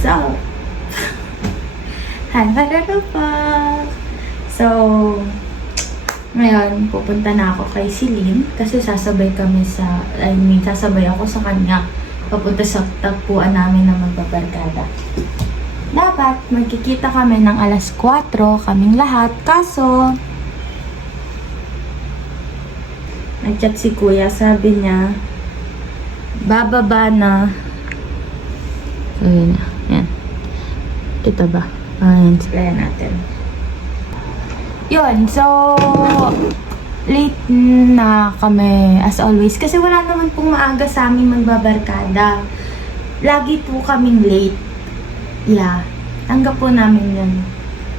So, hi, pa. So, ngayon, pupunta na ako kay Celine kasi sasabay ako sa kanya papunta sa tagpuan namin na magpaparkada. Dapat, magkikita kami ng alas 4, kaming lahat. Kaso, nag-chat si Kuya, sabi niya, bababa na. So, yun na. Yan. Kita ba? Ayan, sila natin. Yun, so, late na kami as always. Kasi wala naman pong maaga sa amin magbabarkada. Lagi po kaming late. Yeah, tanggap po namin yun.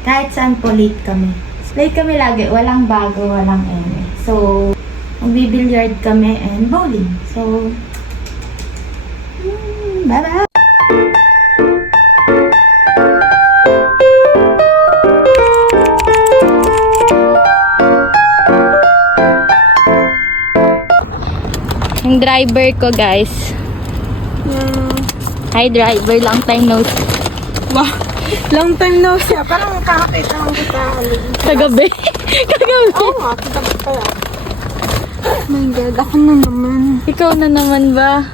Kahit saan po late kami. Late kami lagi, walang bago, walang eme. So, magbibilyard kami and bowling. So, bye-bye! Yung driver ko, guys. Hi, driver. Long time no see. Wow. Long time no see. Parang kakakita lang kita. Kagabi. Kagabi. Oo nga, kagabi pala. Oh my God, ako na naman. Ikaw na naman ba?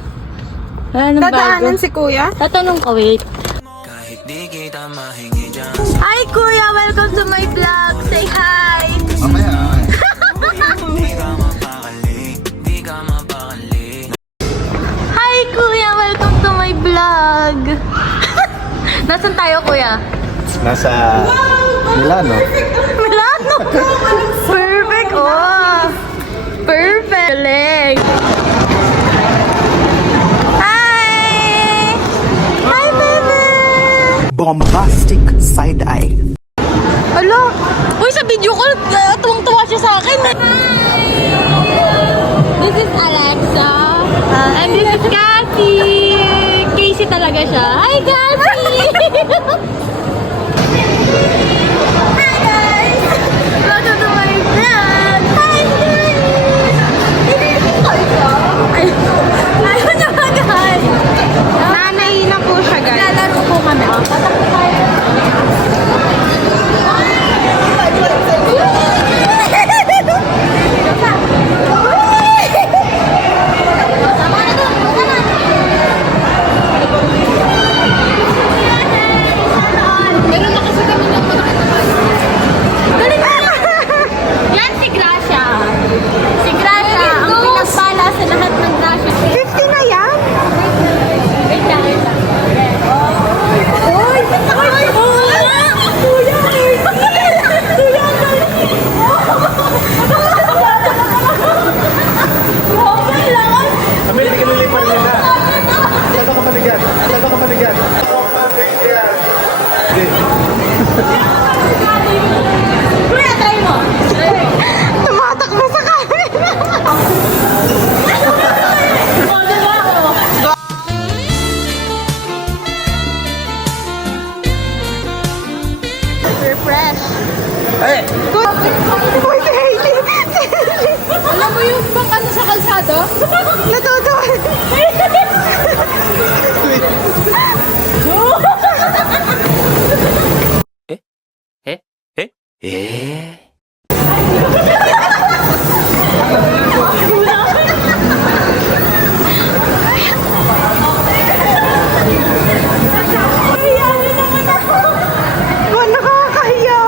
Wala nang bago. Dadaanan si Kuya? Tatanong ka, wait. Kahit di kita mahingi dyan. Hi, Kuya! Welcome to my vlog! Say hi! Mamaya. Di ka mapakali, di ka mapakali. Hi, Kuya! Welcome to my vlog! Nasaan tayo, Kuya? Nasa Milano. Milano! Perfect! Oh! Perfect! Galing! Hi! Hi, baby! Bombastic side eye. Alo! Uy, sa video ko, tuwang-tuwa siya sa akin. This is Alexa. And this is Cassie. Casey talaga siya. Hi, Cassie! Hi, guys! Welcome to my vlog! Hi, guys! Ayaw niya mag-hi. Nanay na po siya, guys. Lalaro po kami. Tatakbo tayo. Meron na kasi kami ng mga galing na! Yan si Gracia. Si Gracia, ang pinagpala sa lahat ng Gracia. 50 na yan? Wait lang, wait lang. Uy! Kuya! Kami, hindi ka nilipan niya na. Lalo ka manigan. Lalo ka manigan. Kuya, try mo. Tumatakbo sa camera! O, diba? Refresh. Uy, si Hailey! Alam mo yung bang ano sa kalsado? Natutuwa! Oh, nakakahiya!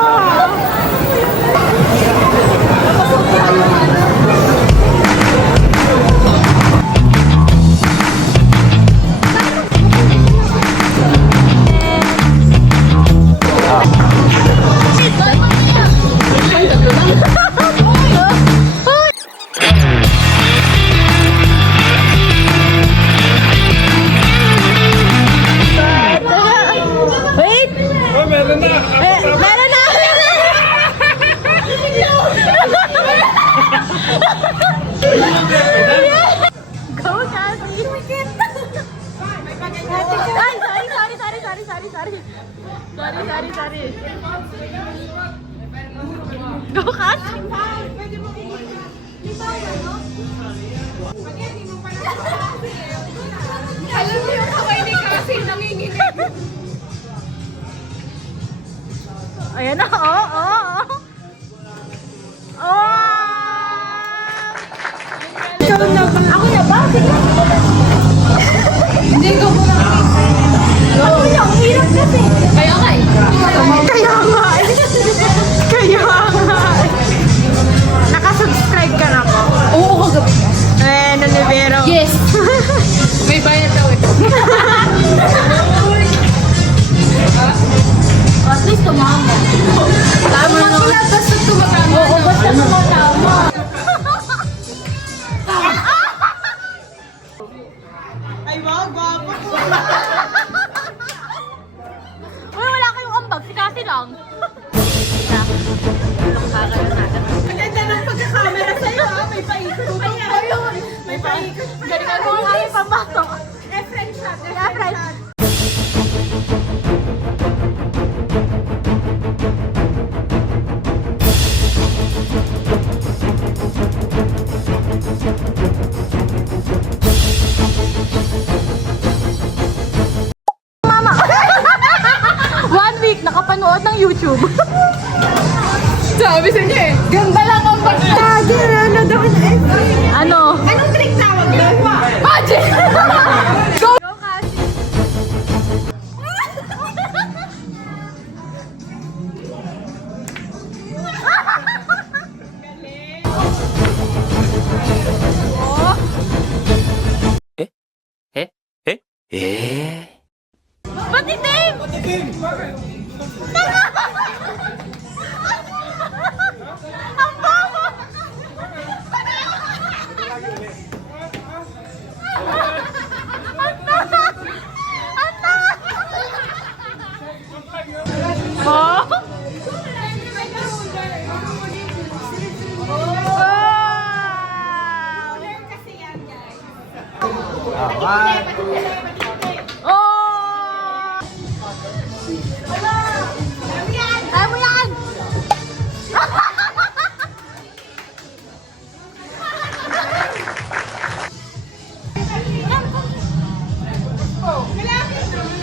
Wait! Meron na! Meron na! Go, Cassie! Ay, sorry. Go, Cassie! Alam niyo, kamay ni Cassie nanginginig. Ayan na, oh. Ikaw na ba? Ako na ba? Hindi ko muna. Ako na, ang hirap kasi. Kaya nga eh. Nakasubscribe ka na po. Oo, kagabi ka. Nonivero. Yes. May bayad daw eh. At least tumama. Tama na. Basta tumatama. Oo, basta tumatama. Uy, wala kayong ambag. Si Cassie lang. Galingan mo ang aming pambato. Friend shot. Mama! 1 week nakapanood ng YouTube. Sabi sa niya eh. Ganda lang ang pagkagi. Ano daw na Ano? Anong trick tawag doon? Magic! Go! Go, Cassie. Patitim! Ang baho! Kaya mo yan!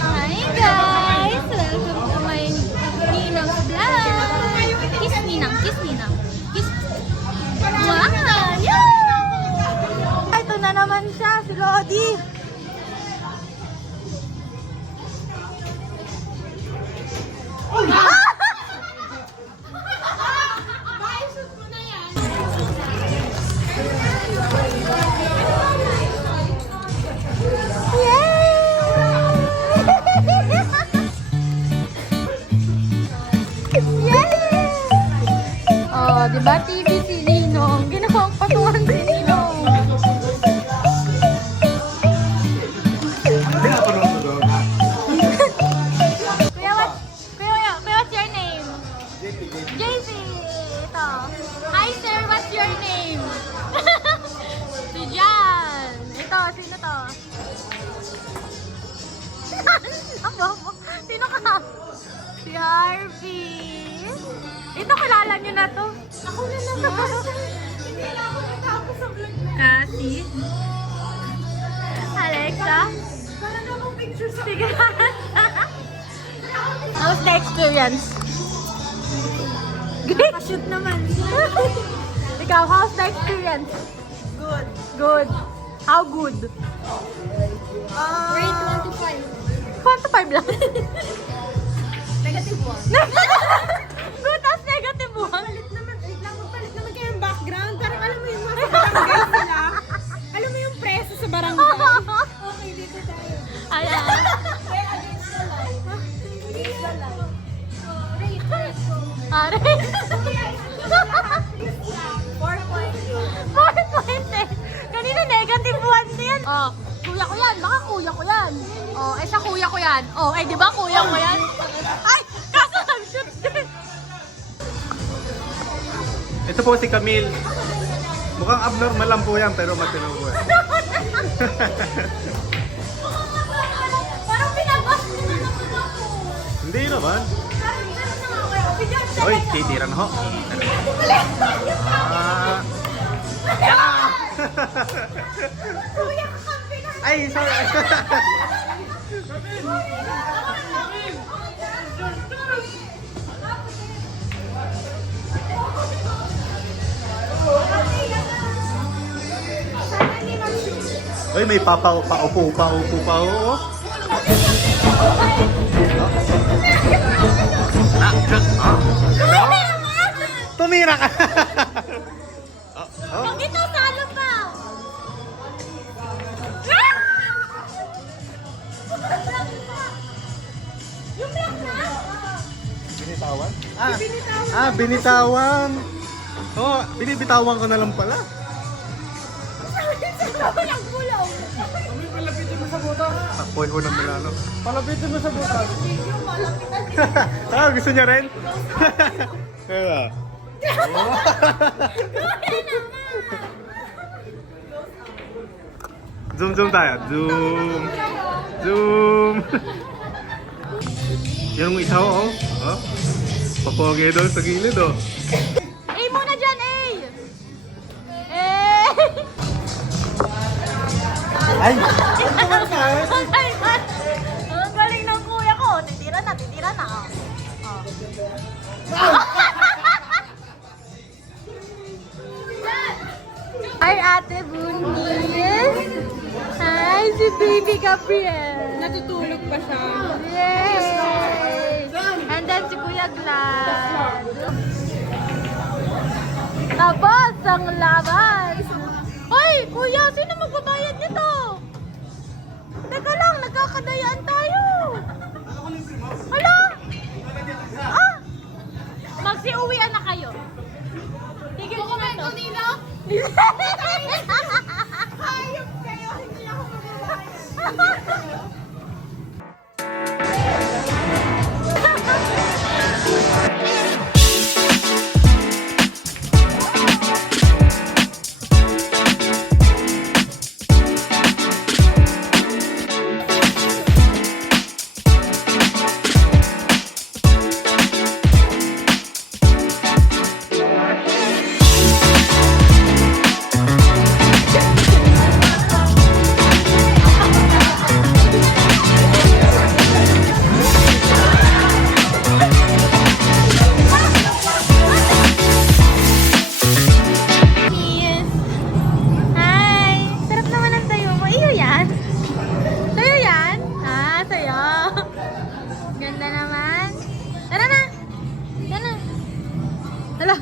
Hi guys! Welcome to my Ninang vlog! Kiss Ninang! Kiss Ninang! Kiss! Wow! Yeah! Ito na naman siya, si Lodi! Oh, di ba TV si Ninong? Ginawang patuhan si Ninong. Kuya, what's your name? JC. Ito. Hi sir, what's your name? Si Jan. Ito, sino to? Sino ka? Si Harvey. Ito, kilala niyo na to. Ako na naman. Hindi na ako natapos sa vlog na. Cassie. Alexa. Para na akong picture sa... Sige. How's the experience? Great. Nakashoot naman. Ikaw, how's the experience? Good. Good. How good? Rate 1 to 5. 1 to 5 lang. Negative 1. Good as negative 1. Palit naman kayo yung background. Parang alam mo yung mga barangay sila. Alam mo yung preso sa barangay. Okay, dito tayo. Ayan. Kaya against the light. Against the light. Rate. Are. 4.8. Kanina negative 1 din. Oh, kuya ko yan. Baka kuya ko yan. Oh, siya kuya ko yan. Oh, di ba kuya ko yan? Ay, kaso nag-shoot din. Ito po si Camille. Mukhang abnormal lang po yan, pero matino po yan. Parang pinabas nyo na naman ako. Hindi naman. Hoy, titira na ho. Ah. Kuya, kakampi na. Ay, sorry. Uy, may paupo. Oh. Tumira ka! Pag ito, salo pa! Yung black na? Binitawan? Binitawan. Oh, binibitawan ko na lang pala. Walang gulaw. Takboy ko ng Milano. Palapitin mo sa butas. Gusto niya rin? Kaya. Zoom tayo. Zoom. Yung isa oh. Papogi doon sa gilid oh. A muna dyan, A! Ay! Ang galing ng kuya ko. Titira na. Hi, Ate Buntis. Hi, si Baby Gabriel. Natutulog pa siya. Yay! And then si Kuya Glad. Tapos ang laban. Hoy, Kuya, sino magbabayad nito? Teka lang, nagkakadayaan tayo. Hala? Magsiuwian na kayo. Tigil ko na to. Hayop kayo, hindi ako magbabayad.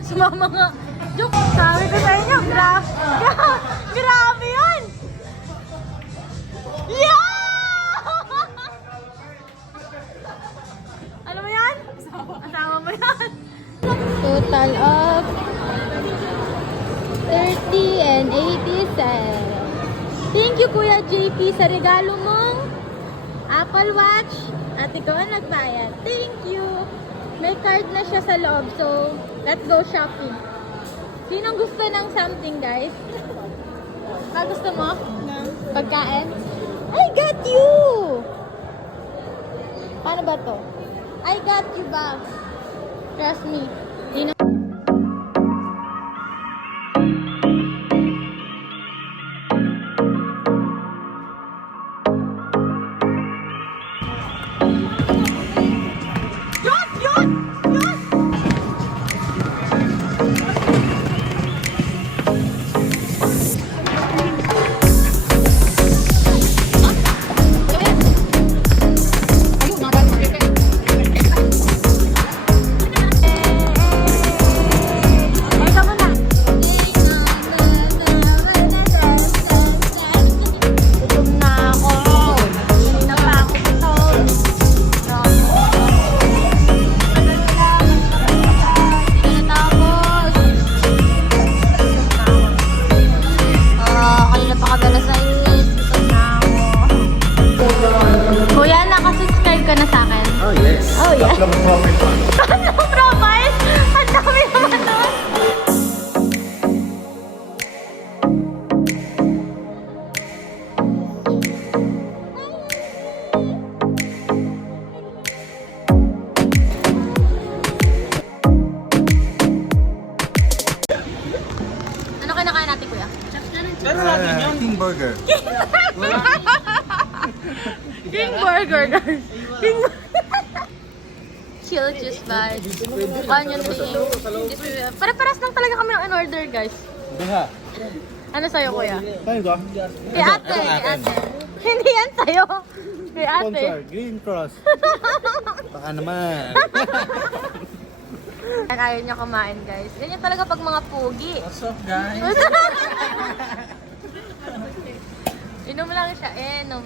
Sumama nga. Joke. Sabi ko sa inyo, grabe yun. Yeah! Ano mo yan? Asawa mo yan? Total of 30 and 80 cents. Thank you, Kuya JP, sa regalo mong Apple Watch. At ikaw ang nagbayad. Thank you. May card na siya sa loob, so let's go shopping. Sinong gusto ng something, guys? Gusto mo? No. Pagkain? I got you! Paano ba to? I got you back. Trust me. King Burger. King Burger, guys. King Chill juice vibes. Onion rings. Pare-paras lang talaga kami ng in-order, guys. Diha. Ano sa'yo, kuya? Saan ito? Kay ate, kay ate. Hindi yan sa'yo. Kay ate. Sponsor, Green Cross. Baka naman. Ayaw niya kumain, guys. Ganyan talaga pag mga pugi. What's up, guys? Inom lang siya, inom.